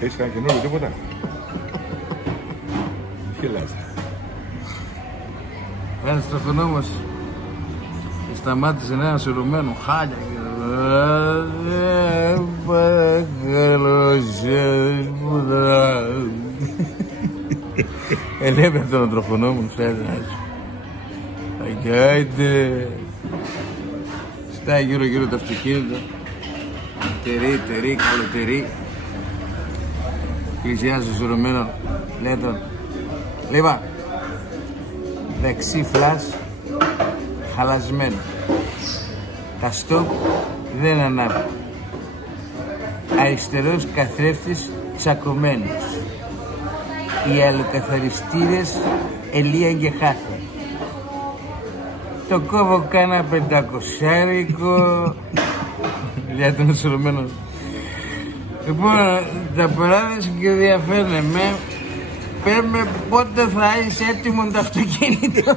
Έχεις κανένα καινούριο τίποτα? Γελάς. Ένας τροφονόμος σταμάτησε ένα σωρουμένο χάλια και ελέγχε αυτόν τον τροφονόμο, φέρνει. Αγκάιντε. Στάει γύρω το αυτοκίνητο. Τερί, καλοτερί. Πλησιάζει το σωρουμένο. Λέει τον. Λίβα. Δεξί φλας χαλασμένο. Τα στόπ δεν ανάβει. Αριστερός καθρέφτης τσακωμένος. Οι αλλοκαθαριστήρες ελίαν και χάθηκαν. Το κόβω κάνα 500άρικο. Για τον εσωρωμένο. Λοιπόν, τα παράδειγμα και διαφέρνε με. Πέμε πότε θα είσαι έτοιμο το αυτοκίνητο.